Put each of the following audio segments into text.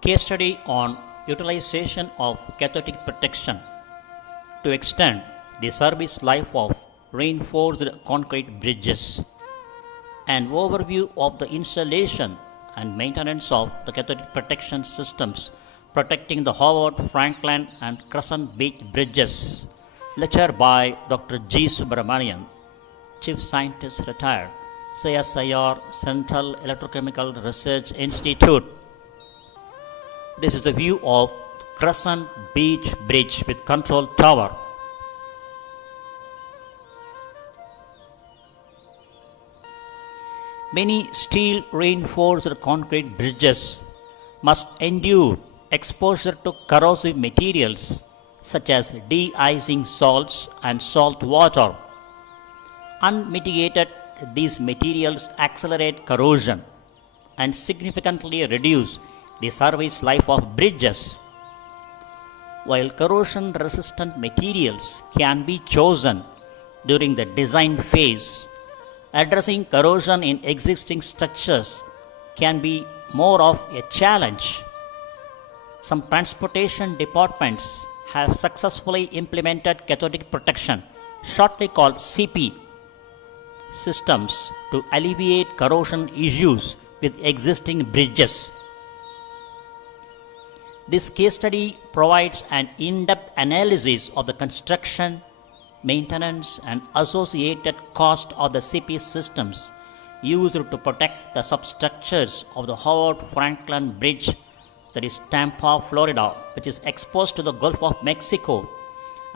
Case study on utilization of cathodic protection to extend the service life of reinforced concrete bridges. An overview of the installation and maintenance of the cathodic protection systems protecting the Howard, Franklin and Crescent Beach bridges. Lecture by Dr. G. Subramanian, Chief Scientist Retired, CSIR Central Electrochemical Research Institute. This is the view of Crescent Beach Bridge with control tower. Many steel reinforced concrete bridges must endure exposure to corrosive materials such as de-icing salts and salt water. Unmitigated, these materials accelerate corrosion and significantly reduce the service life of bridges. While corrosion-resistant materials can be chosen during the design phase, addressing corrosion in existing structures can be more of a challenge. Some transportation departments have successfully implemented cathodic protection, shortly called CP, systems to alleviate corrosion issues with existing bridges. This case study provides an in-depth analysis of the construction, maintenance and associated cost of the CP systems used to protect the substructures of the Howard Franklin Bridge, that is Tampa, Florida, which is exposed to the Gulf of Mexico,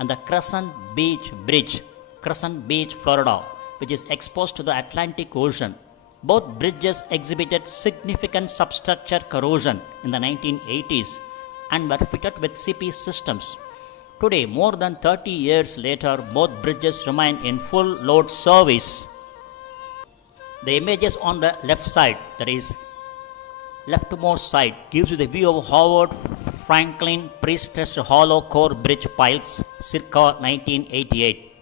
and the Crescent Beach Bridge, Crescent Beach, Florida, which is exposed to the Atlantic Ocean. Both bridges exhibited significant substructure corrosion in the 1980s and were fitted with CP systems. Today, more than 30 years later, both bridges remain in full load service. The images on the left side, that is leftmost side, gives you the view of Howard Franklin pre-stressed hollow core bridge piles circa 1988.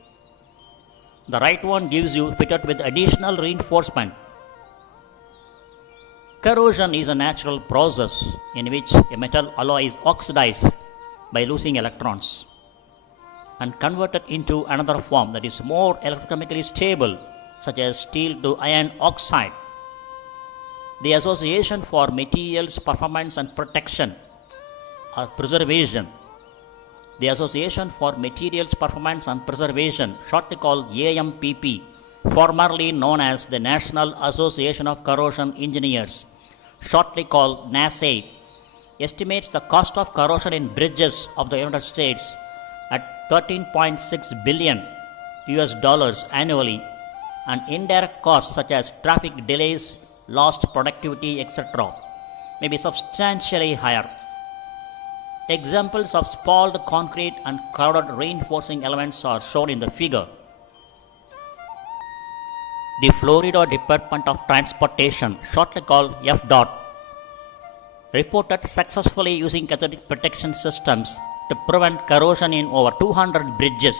The right one gives you fitted with additional reinforcement. Corrosion is a natural process in which a metal alloy is oxidized by losing electrons and converted into another form that is more electrochemically stable, such as steel to iron oxide. The Association for Materials Performance and Protection or Preservation, the Association for Materials Performance and Preservation, shortly called AMPP, formerly known as the National Association of Corrosion Engineers, shortly called NASE, estimates the cost of corrosion in bridges of the United States at $13.6 billion US annually, and indirect costs such as traffic delays, lost productivity, etc. may be substantially higher. Examples of spalled concrete and crowded reinforcing elements are shown in the figure. The Florida Department of Transportation, shortly called FDOT, reported successfully using cathodic protection systems to prevent corrosion in over 200 bridges.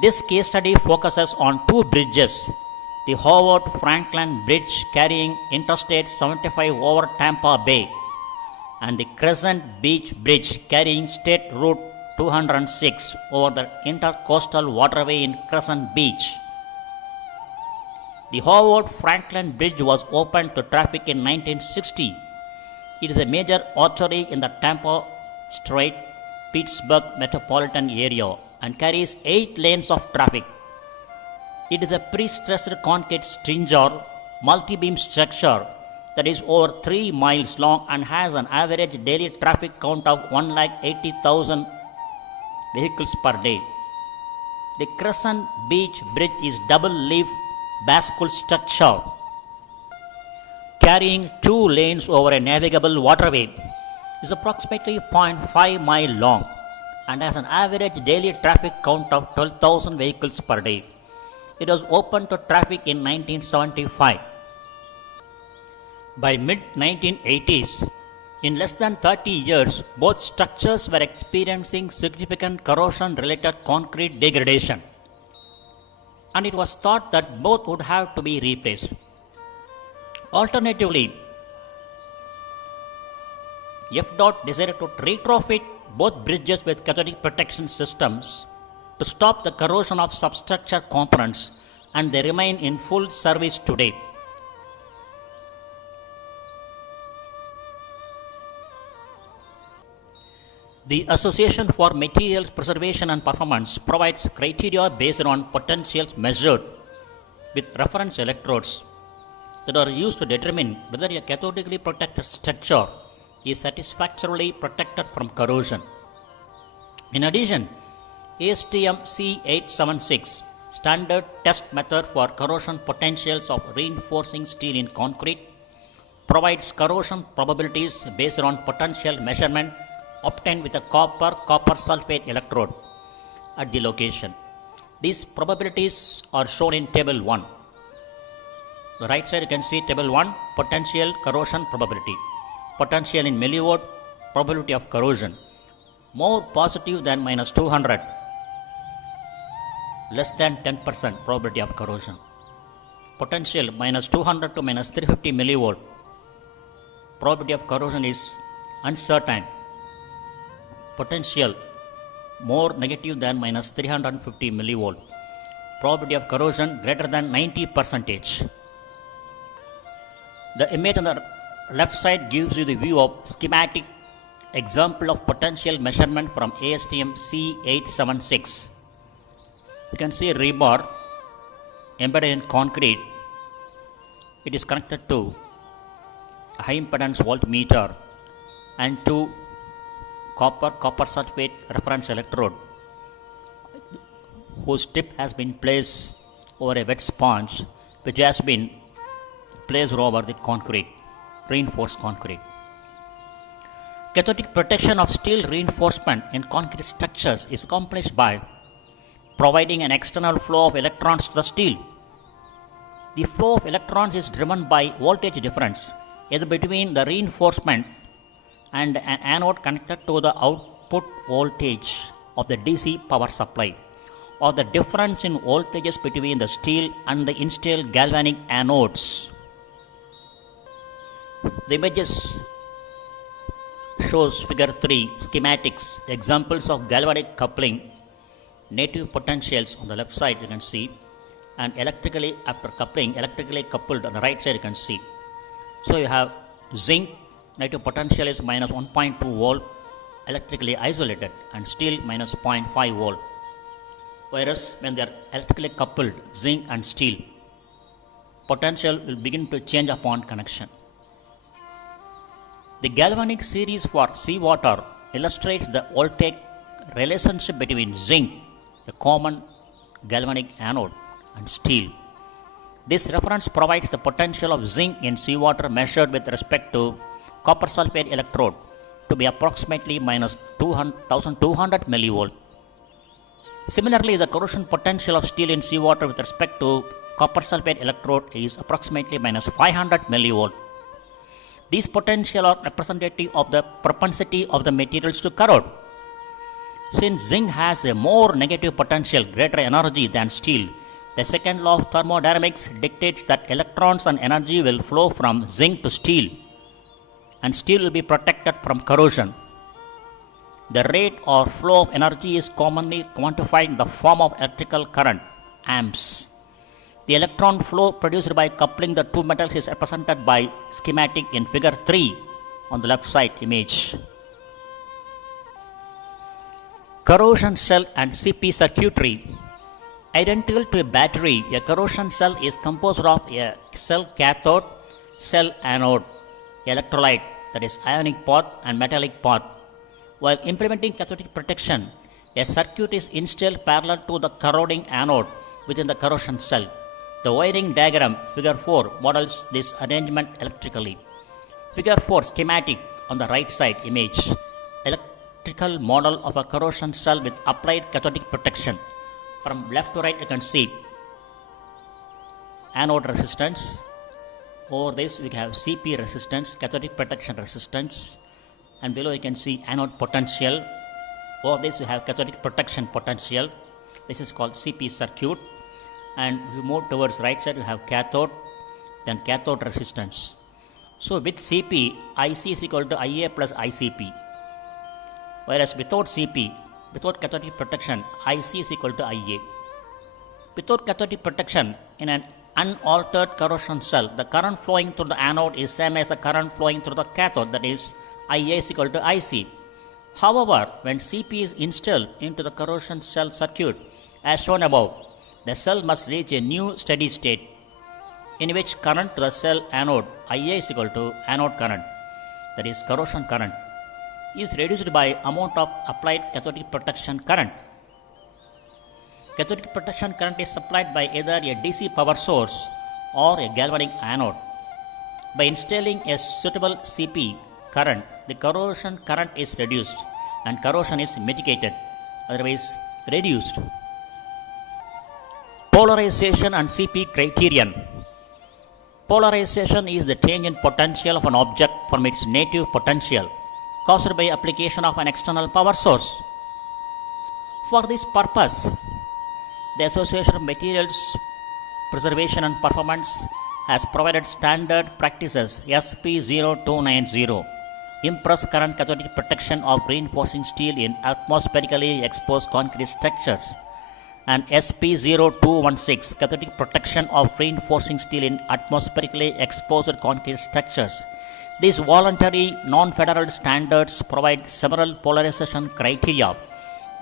This case study focuses on two bridges, the Howard Franklin Bridge carrying Interstate 75 over Tampa Bay and the Crescent Beach Bridge carrying State Route 206 over the Intercoastal Waterway in Crescent Beach. The Howard Franklin Bridge was opened to traffic in 1960. It is a major artery in the Tampa Strait, Pittsburgh metropolitan area and carries 8 lanes of traffic. It is a pre-stressed concrete stringer multi-beam structure that is over 3 miles long and has an average daily traffic count of 180,000 vehicles per day. The Crescent Beach Bridge is double-leaf bascule structure carrying 2 lanes over a navigable waterway, is approximately 0.5 mile long and has an average daily traffic count of 12,000 vehicles per day. It was opened to traffic in 1975. By mid-1980s, in less than 30 years, both structures were experiencing significant corrosion-related concrete degradation, and it was thought that both would have to be replaced. Alternatively, F dot decided to retrofit both bridges with cathodic protection systems to stop the corrosion of substructure components, and they remain in full service today. The Association for Materials Preservation and Performance provides criteria based on potentials measured with reference electrodes that are used to determine whether a cathodically protected structure is satisfactorily protected from corrosion. In addition, ASTM C876 standard test method for corrosion potentials of reinforcing steel in concrete provides corrosion probabilities based on potential measurement obtained with a copper sulfate electrode at the location. These probabilities are shown in table 1. The right side you can see table 1, potential corrosion probability. Potential in milliwatt, probability of corrosion. More positive than minus 200, less than 10% probability of corrosion. Potential minus 200 to minus 350 millivolt, probability of corrosion is uncertain. Potential more negative than minus 350 millivolt, probability of corrosion greater than 90%. The image on the left side gives you the view of schematic example of potential measurement from ASTM C876. You can see a rebar embedded in concrete. It is connected to a high impedance voltmeter and two copper sulfate reference electrode whose tip has been placed over a wet sponge which has been placed over the concrete, reinforced concrete. Cathodic protection of steel reinforcement in concrete structures is accomplished by providing an external flow of electrons to the steel. The flow of electrons is driven by voltage difference either between the reinforcement and an anode connected to the output voltage of the DC power supply, or the difference in voltages between the steel and the installed galvanic anodes. The images shows figure 3 schematics, examples of galvanic coupling, native potentials on the left side you can see, and electrically after coupling, electrically coupled on the right side you can see. So you have zinc, native potential is minus 1.2 volt, electrically isolated, and steel minus 0.5 volt. Whereas when they are electrically coupled, zinc and steel, potential will begin to change upon connection. The galvanic series for seawater illustrates the voltaic relationship between zinc, the common galvanic anode, and steel. This reference provides the potential of zinc in seawater measured with respect to copper sulfate electrode to be approximately minus 1200 millivolt. Similarly, the corrosion potential of steel in seawater with respect to copper sulfate electrode is approximately minus 500 millivolt. These potentials are representative of the propensity of the materials to corrode. Since zinc has a more negative potential, greater energy than steel, the second law of thermodynamics dictates that electrons and energy will flow from zinc to steel, and steel will be protected from corrosion. The rate or flow of energy is commonly quantified in the form of electrical current, amps. The electron flow produced by coupling the two metals is represented by schematic in figure 3 on the left side image. Corrosion cell and CP circuitry. Identical to a battery, a corrosion cell is composed of a cell cathode, cell anode, electrolyte, that is ionic part and metallic part. While implementing cathodic protection, a circuit is installed parallel to the corroding anode within the corrosion cell. The wiring diagram, figure 4, models this arrangement electrically. Figure 4 schematic on the right side image. Electrical model of a corrosion cell with applied cathodic protection. From left to right you can see anode resistance. Over this we have CP resistance, cathodic protection resistance, and below you can see anode potential. Over this we have cathodic protection potential. This is called CP circuit. And if you move towards right side you have cathode, then cathode resistance. So with CP, IC is equal to IA plus ICP. Whereas without CP, without cathodic protection, IC is equal to IA. Without cathodic protection, in an unaltered corrosion cell, the current flowing through the anode is same as the current flowing through the cathode, that is IA is equal to IC. However, when CP is installed into the corrosion cell circuit, as shown above, the cell must reach a new steady state in which current to the cell anode, IA is equal to anode current, that is corrosion current, is reduced by amount of applied cathodic protection current. Cathodic protection current is supplied by either a DC power source or a galvanic anode. By installing a suitable CP current, the corrosion current is reduced and corrosion is mitigated, otherwise reduced. Polarization and CP criterion. Polarization is the change in potential of an object from its native potential caused by application of an external power source. For this purpose, the Association of Materials Preservation and Performance has provided standard practices SP0290, impress current cathodic protection of reinforcing steel in atmospherically exposed concrete structures, and SP0216, cathodic protection of reinforcing steel in atmospherically exposed concrete structures. These voluntary non-federal standards provide several polarization criteria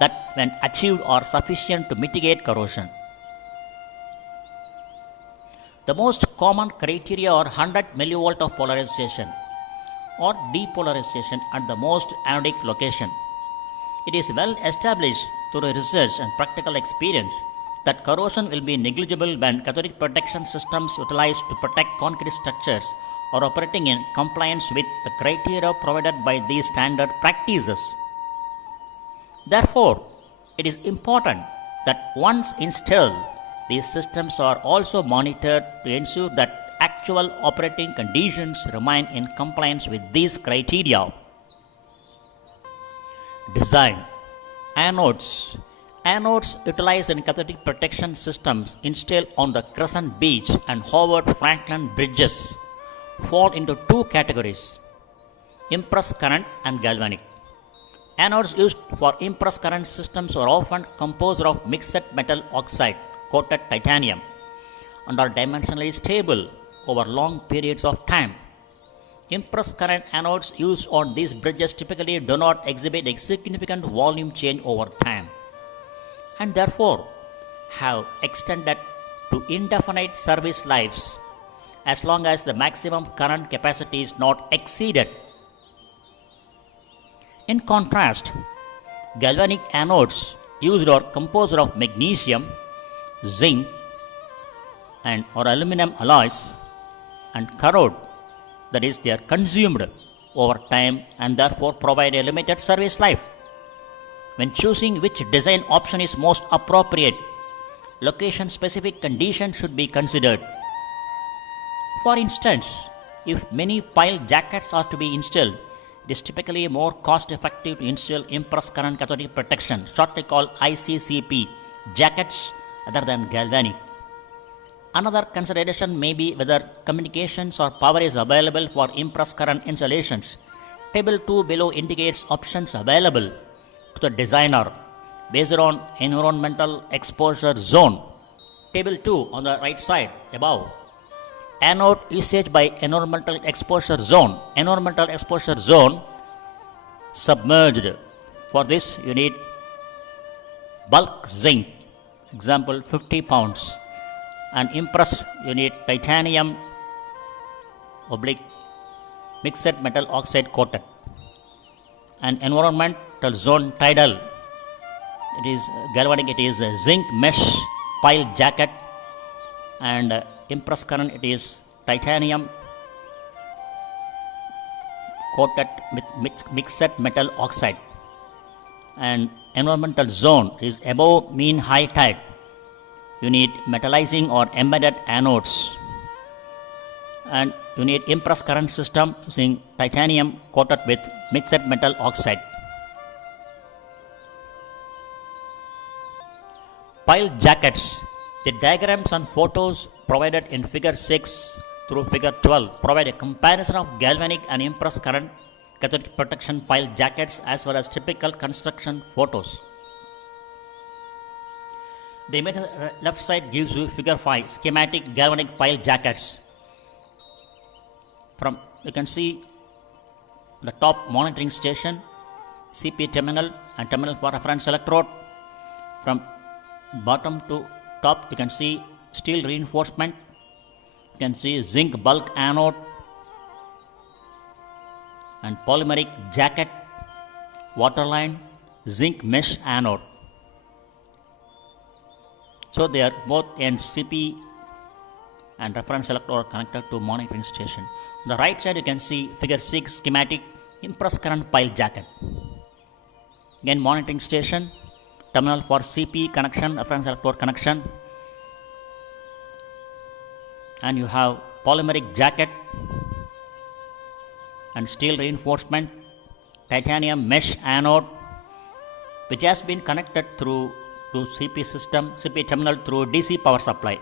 that, when achieved, are sufficient to mitigate corrosion. The most common criteria are 100 mV of polarization or depolarization at the most anodic location. It is well established through research and practical experience that corrosion will be negligible when cathodic protection systems utilized to protect concrete structures are operating in compliance with the criteria provided by these standard practices. Therefore, it is important that once installed, these systems are also monitored to ensure that actual operating conditions remain in compliance with these criteria. Design. Anodes. Anodes utilized in cathodic protection systems installed on the Crescent Beach and Howard Franklin bridges fall into two categories: impress current and galvanic. Anodes used for impress current systems are often composed of mixed metal oxide coated titanium and are dimensionally stable over long periods of time. Impress current anodes used on these bridges typically do not exhibit a significant volume change over time and therefore have extended to indefinite service lives as long as the maximum current capacity is not exceeded. In contrast, galvanic anodes used are composed of magnesium, zinc, and or aluminum alloys and corrode, that is, they are consumed over time and therefore provide a limited service life. When choosing which design option is most appropriate, location-specific conditions should be considered. For instance, if many pile jackets are to be installed, it is typically more cost-effective to install impress current cathodic protection, shortly called ICCP, jackets other than galvanic. Another consideration may be whether communications or power is available for impress current installations. Table 2 below indicates options available to the designer based on environmental exposure zone. Table 2 on the right side above. Anode usage by environmental exposure zone. Environmental exposure zone submerged. For this you need bulk zinc, example 50 pounds. And impress you need titanium oblique mixed metal oxide coated. And environmental zone tidal, it is galvanic, it is zinc mesh pile jacket, and impress current it is titanium coated with mixed metal oxide. And environmental zone is above mean high tide. You need metallizing or embedded anodes. And you need impress current system using titanium coated with mixed metal oxide. Pile jackets. The diagrams and photos provided in figure 6 through figure 12 provide a comparison of galvanic and impress current cathodic protection pile jackets as well as typical construction photos. The image on the left side gives you figure 5 schematic galvanic pile jackets. From you can see the top monitoring station, CP terminal and terminal for reference electrode. From bottom to top you can see steel reinforcement, you can see zinc bulk anode and polymeric jacket, waterline, zinc mesh anode. So they are both ends CP and reference electrode connected to monitoring station. On the right side you can see figure 6 schematic impress current pile jacket. Again monitoring station, terminal for CP connection, reference electrode connection, and you have polymeric jacket and steel reinforcement, titanium mesh anode which has been connected through to CP system, CP terminal through DC power supply.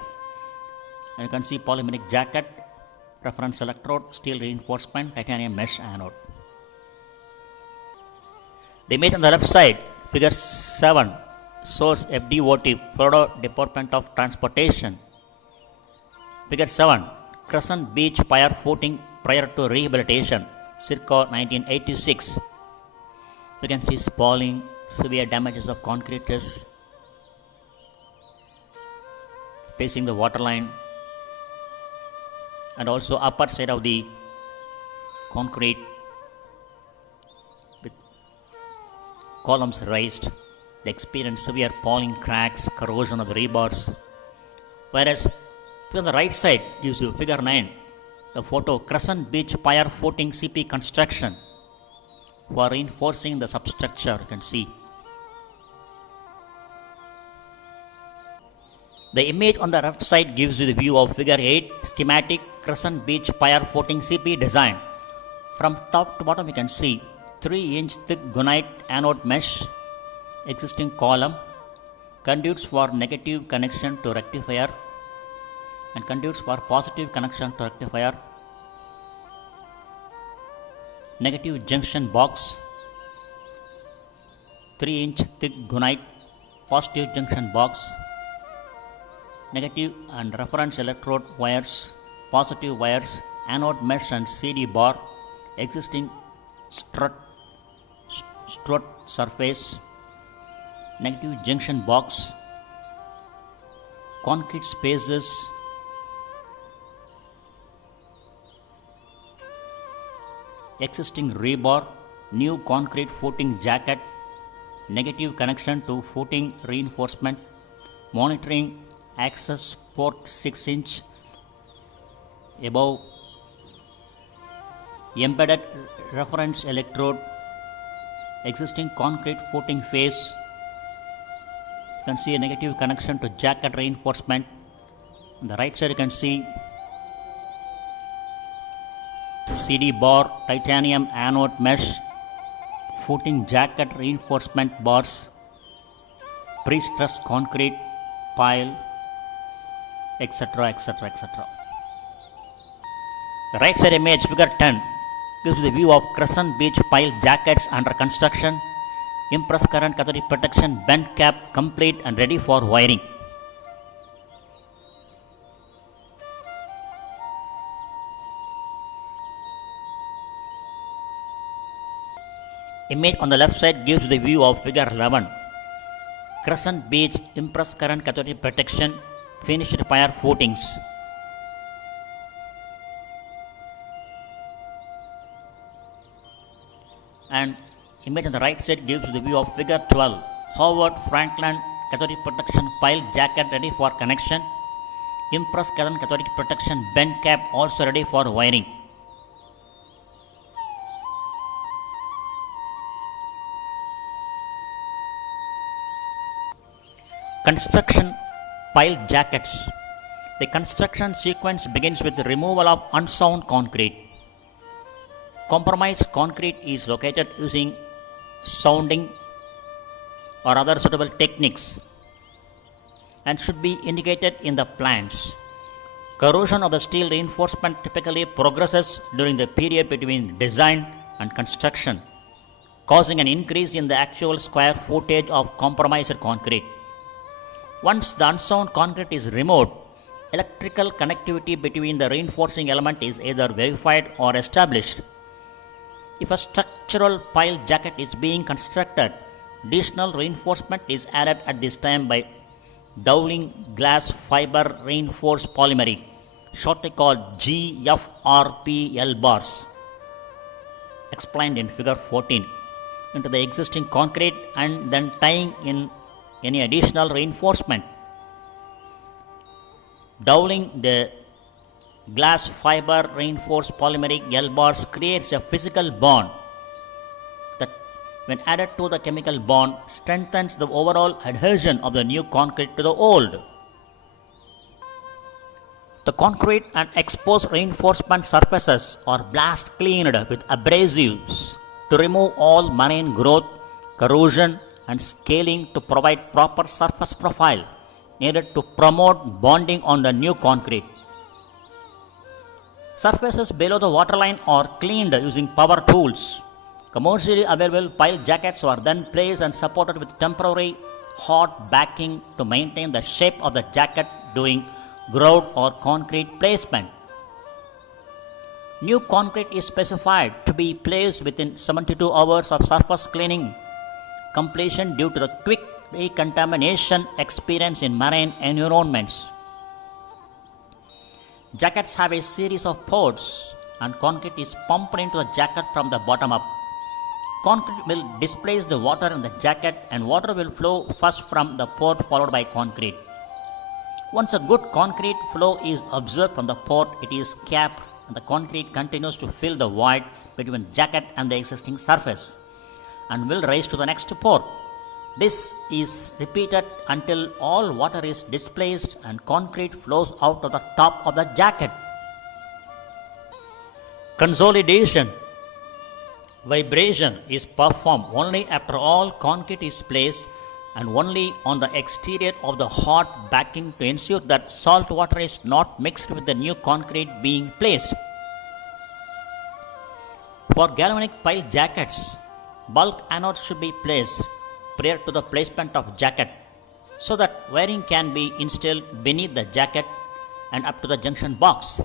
And you can see polymeric jacket, reference electrode, steel reinforcement, titanium mesh anode. The image on the left side, figure 7, shows FDOT, Florida Department of Transportation. Figure 7, Crescent Beach pier footing prior to rehabilitation, circa 1986. You can see spalling, severe damages of concretes facing the waterline, and also upper side of the concrete with columns raised. They experience severe falling cracks, corrosion of the rebars. Whereas to the right side gives you figure 9, the photo Crescent Beach pier footing CP construction for reinforcing the substructure. You can see the image on the left side gives you the view of figure 8 schematic Crescent Beach pier footing CP design. From top to bottom you can see 3-inch thick gunite anode mesh, existing column, conduits for negative connection to rectifier and conduits for positive connection to rectifier, negative junction box, 3-inch thick gunite, positive junction box, negative and reference electrode wires, positive wires, anode mesh and CD bar, existing strut surface, negative junction box, concrete spaces, existing rebar, new concrete footing jacket, negative connection to footing reinforcement, monitoring access port 6-inch above, embedded reference electrode, existing concrete footing face. You can see a negative connection to jacket reinforcement. On the right side you can see CD bar, titanium anode mesh, footing jacket reinforcement bars, pre-stressed concrete pile, etc. etc. etc. The right side image figure 10 gives you the view of Crescent Beach pile jackets under construction, impress current cathodic protection bent cap complete and ready for wiring. Image on the left side gives the view of figure 11, Crescent Beach impress current cathodic protection finished pier footings. And image on the right side gives the view of figure 12, Howard Franklin cathodic protection pile jacket ready for connection, impress current cathodic protection bent cap also ready for wiring. Construction pile jackets. The construction sequence begins with the removal of unsound concrete. Compromised concrete is located using sounding or other suitable techniques and should be indicated in the plans. Corrosion of the steel reinforcement typically progresses during the period between design and construction, causing an increase in the actual square footage of compromised concrete. Once the unsound concrete is removed, electrical connectivity between the reinforcing element is either verified or established. If a structural pile jacket is being constructed, additional reinforcement is added at this time by doubling glass fiber reinforced polymeric, shortly called GFRPL bars, explained in figure 14, into the existing concrete and then tying in any additional reinforcement. Doubling the glass fiber reinforced polymeric L bars creates a physical bond that, when added to the chemical bond, strengthens the overall adhesion of the new concrete to the old. The concrete and exposed reinforcement surfaces are blast cleaned with abrasives to remove all marine growth, corrosion, and scaling to provide proper surface profile needed to promote bonding on the new concrete. Surfaces below the waterline are cleaned using power tools. Commercially available pile jackets are then placed and supported with temporary hot backing to maintain the shape of the jacket during grout or concrete placement. New concrete is specified to be placed within 72 hours of surface cleaning completion due to the quick decontamination experienced in marine environments. Jackets have a series of ports and concrete is pumped into the jacket from the bottom up. Concrete will displace the water in the jacket and water will flow first from the port followed by concrete. Once a good concrete flow is observed from the port, it is capped and the concrete continues to fill the void between jacket and the existing surface and will rise to the next port. This is repeated until all water is displaced and concrete flows out of the top of the jacket. Consolidation. Vibration is performed only after all concrete is placed and only on the exterior of the hot backing to ensure that salt water is not mixed with the new concrete being placed. For galvanic pile jackets, bulk anodes should be placed prior to the placement of jacket so that wiring can be installed beneath the jacket and up to the junction box.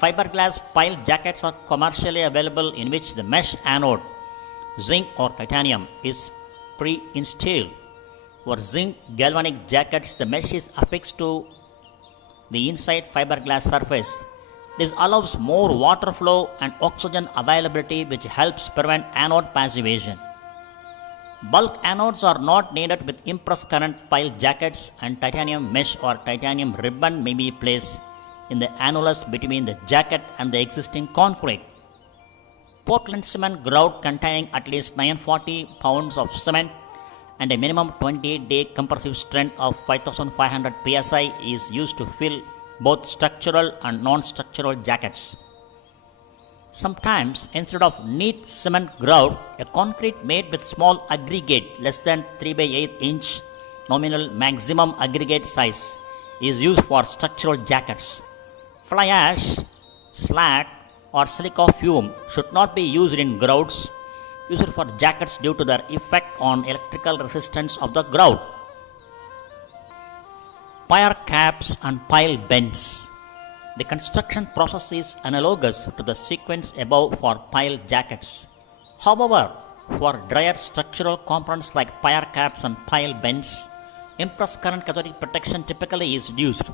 Fiberglass pile jackets are commercially available in which the mesh anode, zinc or titanium, is pre-installed. For zinc galvanic jackets, the mesh is affixed to the inside fiberglass surface. This allows more water flow and oxygen availability, which helps prevent anode passivation. Bulk anodes are not needed with impress current pile jackets, and titanium mesh or titanium ribbon may be placed in the annulus between the jacket and the existing concrete. Portland cement grout containing at least 940 pounds of cement and a minimum 28-day compressive strength of 5500 psi is used to fill both structural and non-structural jackets. Sometimes, instead of neat cement grout, a concrete made with small aggregate less than 3 by 8 inch nominal maximum aggregate size is used for structural jackets. Fly ash, slag or silica fume should not be used in grouts used for jackets due to their effect on electrical resistance of the grout. Pier caps and pile bends. The construction process is analogous to the sequence above for pile jackets. However, for drier structural components like pier caps and pile bends, impress current cathodic protection typically is used.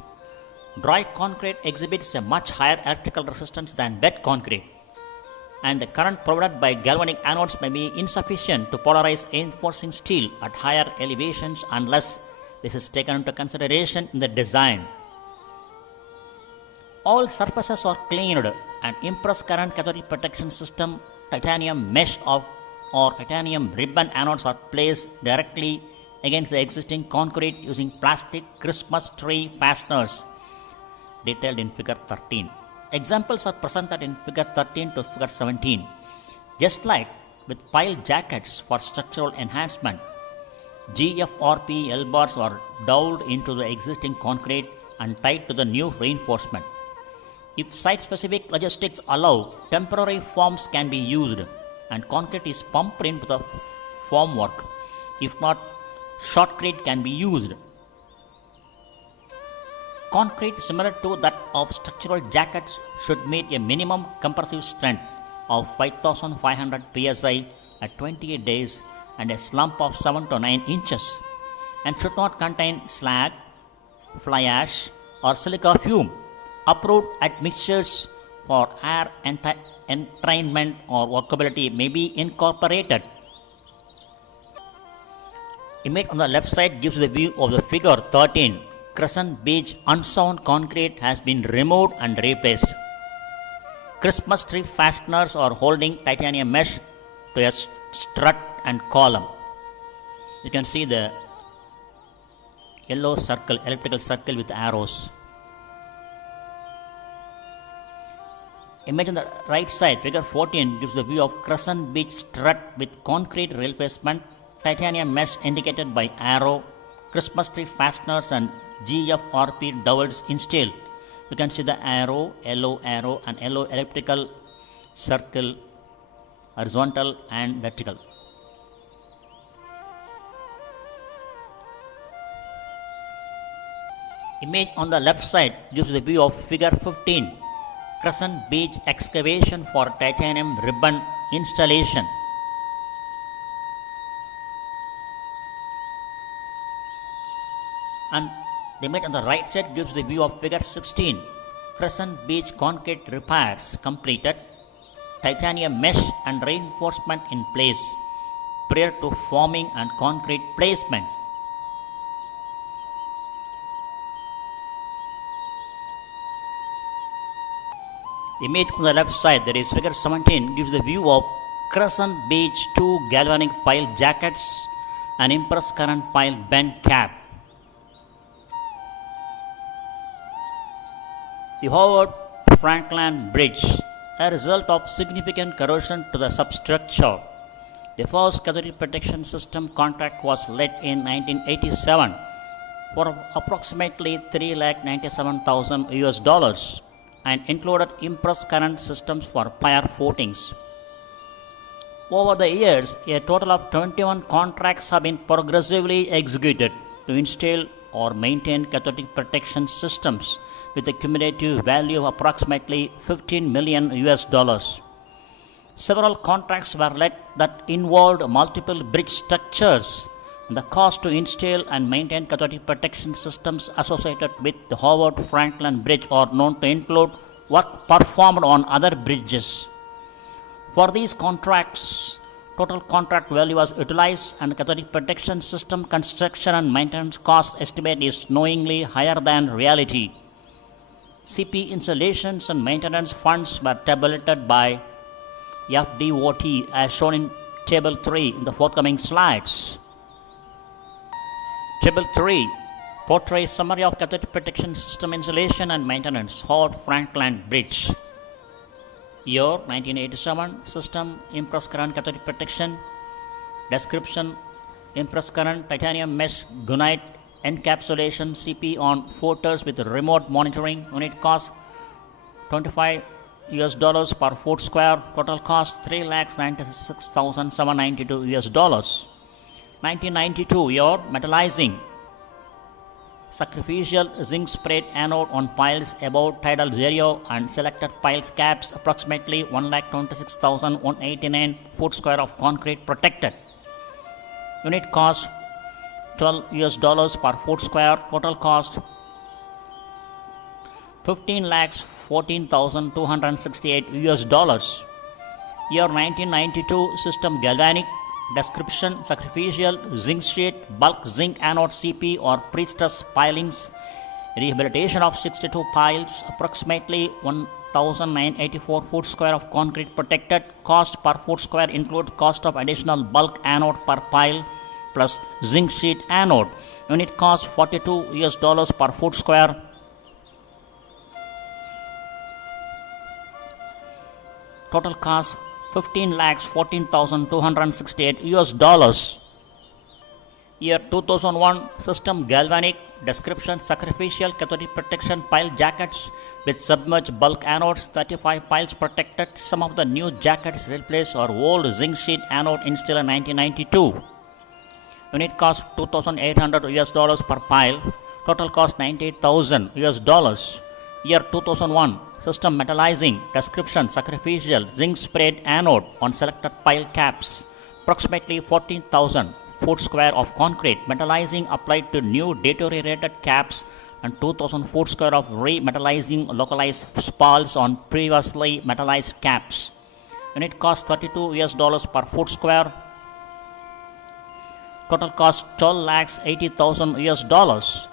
Dry concrete exhibits a much higher electrical resistance than wet concrete, and the current provided by galvanic anodes may be insufficient to polarize reinforcing steel at higher elevations unless this is taken into consideration in the design. All surfaces are cleaned and impress current cathodic protection system, titanium mesh or titanium ribbon anodes are placed directly against the existing concrete using plastic Christmas tree fasteners detailed in figure 13. Examples are presented in figure 13 to figure 17. Just like with pile jackets for structural enhancement, GFRP L bars are dowelled into the existing concrete and tied to the new reinforcement. If site-specific logistics allow, temporary forms can be used and concrete is pumped into the formwork. If not, shotcrete can be used. Concrete similar to that of structural jackets should meet a minimum compressive strength of 5500 psi at 28 days and a slump of 7 to 9 inches, and should not contain slag, fly ash or silica fume. Approved admixtures for air entrainment or workability may be incorporated. Image on the left side gives the view of the figure 13. Crescent beach unsound concrete has been removed and replaced. Christmas tree fasteners are holding titanium mesh to a strut and column. You can see the yellow circle, elliptical circle with arrows. Image on the right side, figure 14 gives the view of crescent beach strut with concrete replacement, titanium mesh indicated by arrow, Christmas tree fasteners and GFRP dowels installed. You can see the arrow, yellow arrow and yellow elliptical circle, horizontal and vertical. Image on the left side gives the view of figure 15. Crescent beach excavation for titanium ribbon installation. And the image on the right side gives the view of figure 16. Crescent beach concrete repairs completed. Titanium mesh and reinforcement in place prior to forming and concrete placement. The image on the left side, that is figure 17, gives the view of Crescent Beach 2 galvanic pile jackets and impress current pile bend cap. The Howard Franklin Bridge, a result of significant corrosion to the substructure. The first cathodic protection system contract was let in 1987 for approximately $397,000 US and included impress current systems for pier footings. Over the years, a total of 21 contracts have been progressively executed to install or maintain cathodic protection systems with a cumulative value of approximately $15 million US. Several contracts were let that involved multiple bridge structures, and the cost to install and maintain cathodic protection systems associated with the Howard Franklin Bridge are known to include work performed on other bridges. For these contracts, total contract value was utilized and cathodic protection system construction and maintenance cost estimate is knowingly higher than reality. CP installations and maintenance funds were tabulated by FDOT as shown in Table 3 in the forthcoming slides. Table 3 portrays summary of cathodic protection system installation and maintenance, Howard Franklin Bridge. Year 1987, system impress current cathodic protection. Description: impress current titanium mesh gunite encapsulation CP on floaters with remote monitoring. Unit cost $25 per foot square. Total cost $396,792 1992 year, metallizing. Sacrificial zinc sprayed anode on piles above tidal zero and selected piles caps, approximately 126,189 foot square of concrete protected. Unit cost $12 per foot square. Total cost $15,14,268 Year 1992, system galvanic. Description: sacrificial zinc sheet, bulk zinc anode CP or pre-stress pilings. Rehabilitation of 62 piles, approximately 1,984 foot square of concrete protected. Cost per foot square include cost of additional bulk anode per pile plus zinc sheet anode. Unit cost $42 per foot square. Total cost $15,14,268 Year 2001, system galvanic. Description: sacrificial cathodic protection pile jackets with submerged bulk anodes, 35 piles protected. Some of the new jackets replace our old zinc sheet anode installed in 1992. Unit cost $2,800 per pile. Total cost $98,000. Year 2001. System metallizing. Description: sacrificial zinc sprayed anode on selected pile caps. Approximately 14,000 foot square of concrete metallizing applied to new deteriorated caps and 2,000 foot square of remetallizing localized spalls on previously metallized caps. Unit cost $32 per foot square. Total cost $12,80,000.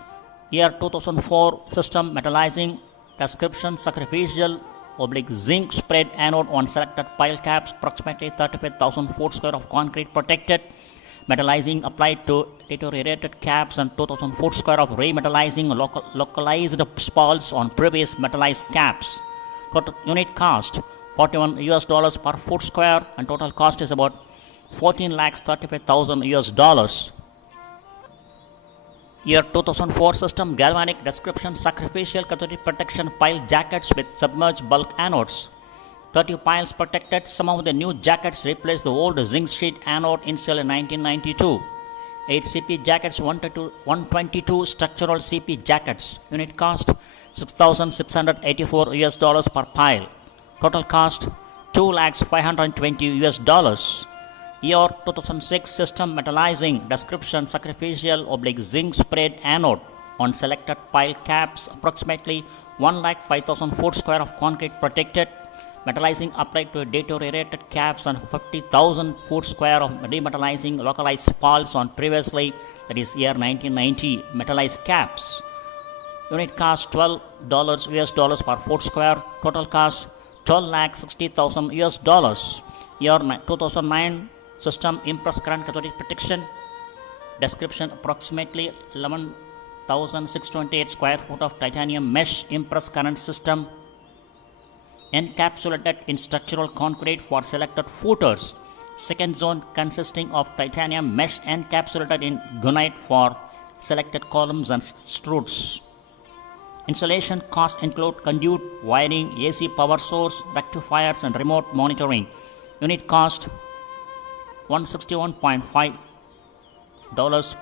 Year 2004. System metallizing. Description: sacrificial zinc sprayed anode on selected pile caps. Approximately 35,000 foot square of concrete protected. Metallizing applied to deteriorated caps and 2,000 foot square of remetallizing localized spalls on previous metallized caps. Total unit cost $41 per foot square, and total cost is about $14,35,000. Year 2004. System galvanic. Description: sacrificial cathodic protection pile jackets with submerged bulk anodes, 30 piles protected. Some of the new jackets replace the old zinc sheet anode installed in 1992. 8 CP jackets, 122 structural CP jackets. Unit cost $6,684 per pile. Total cost $2,520. Year 2006. System metallizing. Description: sacrificial zinc sprayed anode on selected pile caps. Approximately 1,05,000 foot square of concrete protected. Metallizing applied to deteriorated caps and 50,000 foot square of remetallizing localized spalls on previously, that is year 1990, metallized caps. Unit cost $12 per foot square. Total cost $12,60,000. Year 2009. System impress current cathodic protection. Description: approximately 11,628 square foot of titanium mesh impress current system encapsulated in structural concrete for selected footers. Second zone consisting of titanium mesh encapsulated in gunite for selected columns and struts. Installation costs include conduit, wiring, AC power source, rectifiers, and remote monitoring. Unit cost $161.5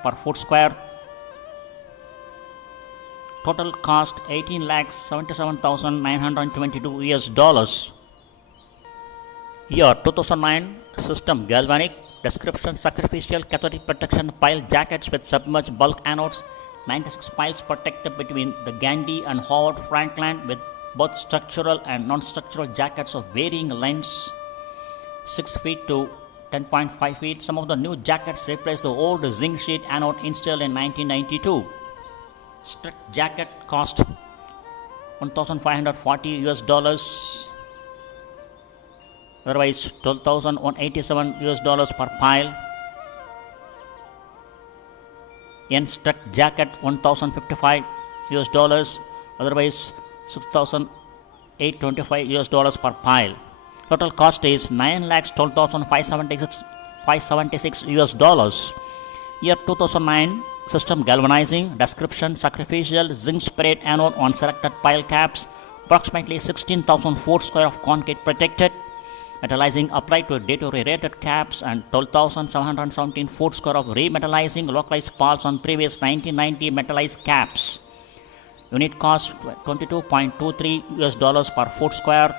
per foot square. Total cost $18,77,922. Year 2009. System galvanic. Description: sacrificial cathodic protection pile jackets with submerged bulk anodes, 96 piles protected between the Gandhi and Howard Franklin with both structural and non-structural jackets of varying lengths, 6 feet to 10.5 feet. Some of the new jackets replace the old zinc sheet anode installed in 1992. Strict jacket cost $1,540. Otherwise $12,187 per pile. Strict jacket $1,055. Otherwise $6,825 per pile. Total cost is $9,12,576. Year 2009. System galvanizing. Description: sacrificial zinc sprayed anode on selected pile caps. Approximately 16,000 foot square of concrete protected. Metallizing applied to deteriorated caps and 12,717 foot square of remetallizing localized spalls on previous 1990 metallized caps. Unit cost $22.23 per foot square.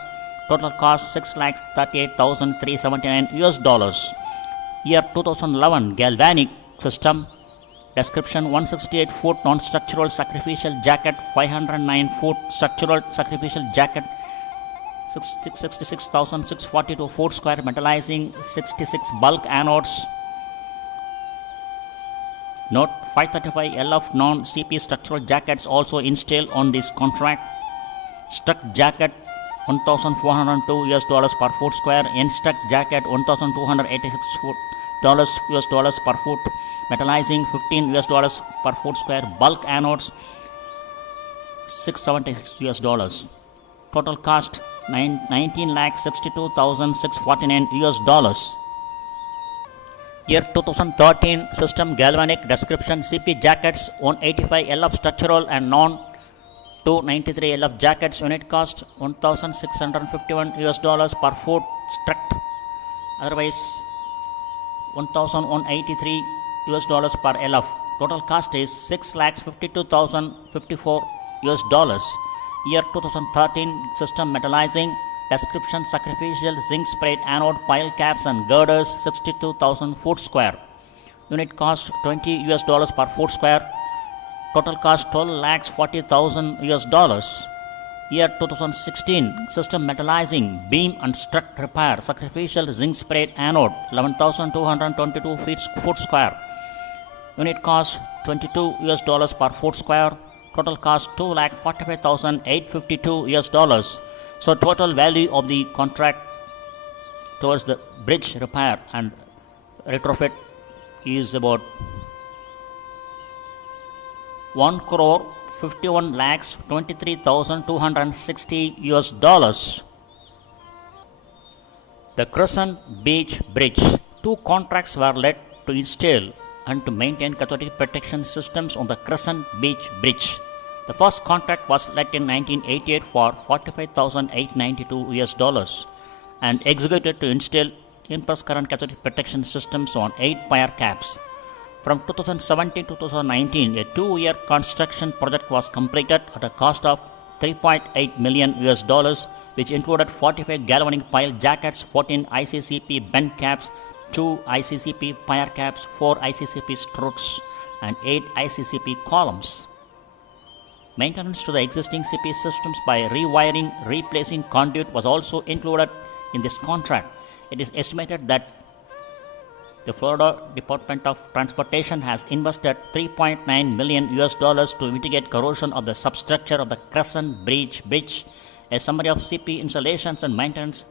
Total cost $6,38,379. Year 2011. Galvanic system. Description: 168 foot non-structural sacrificial jacket, 509 foot structural sacrificial jacket, 66,642 foot square metallizing, 66 bulk anodes. Note: 535 LF non-CP structural jackets also installed on this contract. Struck jacket $1,402 per foot square. Struck jacket $1,286 per foot. Metallizing $15 per foot square. Bulk anodes $676. Total cost $19,62,649. Year 2013 system galvanic description CP jackets 185 LF structural and non 293 LF jackets unit cost $1,651 per foot struct, otherwise $1,183 per LF. Total cost is $6,52,054. Year 2013 system metallizing description sacrificial zinc sprayed anode pile caps and girders 62,000 foot square. Unit cost $20 per foot square. Total cost $12,40,000. Year 2016 system metallizing beam and strut repair sacrificial zinc sprayed anode 11,222 foot square. Unit cost $22 per foot square. Total cost $2,45,852. So total value of the contract towards the bridge repair and retrofit is about $1,51,23,260. The Crescent Beach Bridge. 2 contracts were let to install and to maintain cathodic protection systems on the Crescent Beach Bridge. The first contract was let in 1988 for $45,892 and executed to install impulse current cathodic protection systems on 8 pier caps. From 2017 to 2019, a 2-year construction project was completed at a cost of $3.8 million, which included 45 galvanic pile jackets, 14 ICCP bend caps, 2 ICCP pier caps, 4 ICCP struts, and 8 ICCP columns. Maintenance to the existing CP systems by rewiring, replacing conduit was also included in this contract. It is estimated that the Florida Department of Transportation has invested $3.9 million to mitigate corrosion of the substructure of the Crescent Beach Bridge. A summary of CP installations and maintenance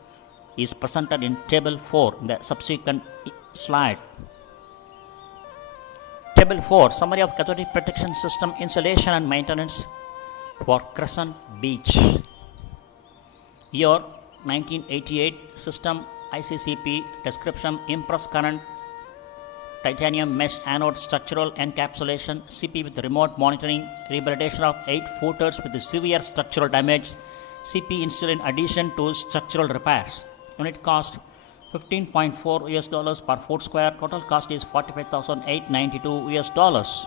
is presented in Table 4 in the subsequent slide. Table 4, Summary of Cathodic Protection System Installation and Maintenance for Crescent Beach. Year 1988 System ICCP Description Impulse Current Titanium Mesh Anode Structural Encapsulation CP with Remote Monitoring Rehabilitation of 8 footers with severe structural damage CP installed in addition to structural repairs. Unit cost $15.4 per foot square. Total cost is $45,892.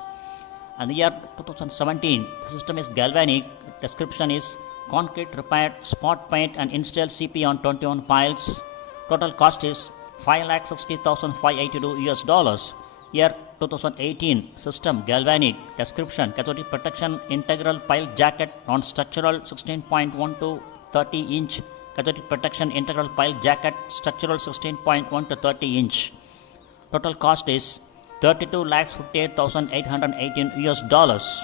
And the year 2017, the system is galvanic. Description is concrete repaired, spot paint and installed CP on 21 piles. Total cost is $5,60,582. Year 2018, system galvanic. Description cathodic protection integral pile jacket non structural 16.1 to 30 inch. Cathodic protection integral pile jacket structural 16.1 to 30 inch. Total cost is $32,58,818.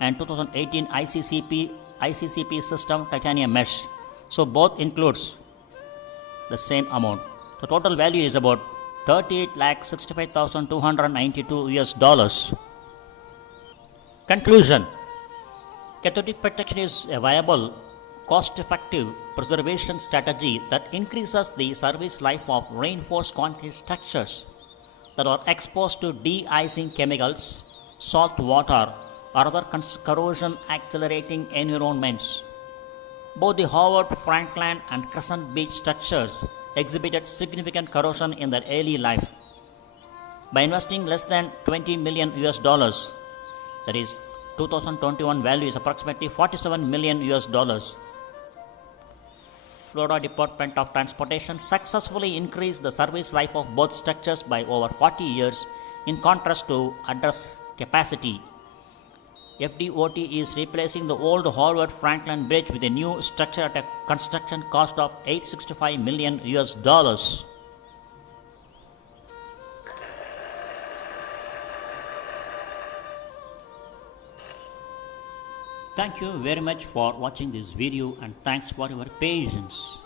And 2018 ICCP system titanium mesh. So both includes the same amount. The total value is about $38,65,292. Conclusion: cathodic protection is a viable, cost-effective preservation strategy that increases the service life of reinforced concrete structures that are exposed to de-icing chemicals, salt water, or other corrosion accelerating environments. Both the Howard, Franklin, and Crescent Beach structures exhibited significant corrosion in their early life. By investing less than $20 million, that is 2021 value is approximately $47 million, Florida Department of Transportation successfully increased the service life of both structures by over 40 years in contrast to address capacity. FDOT is replacing the old Howard Franklin Bridge with a new structure at a construction cost of $865 million. Thank you very much for watching this video and thanks for your patience.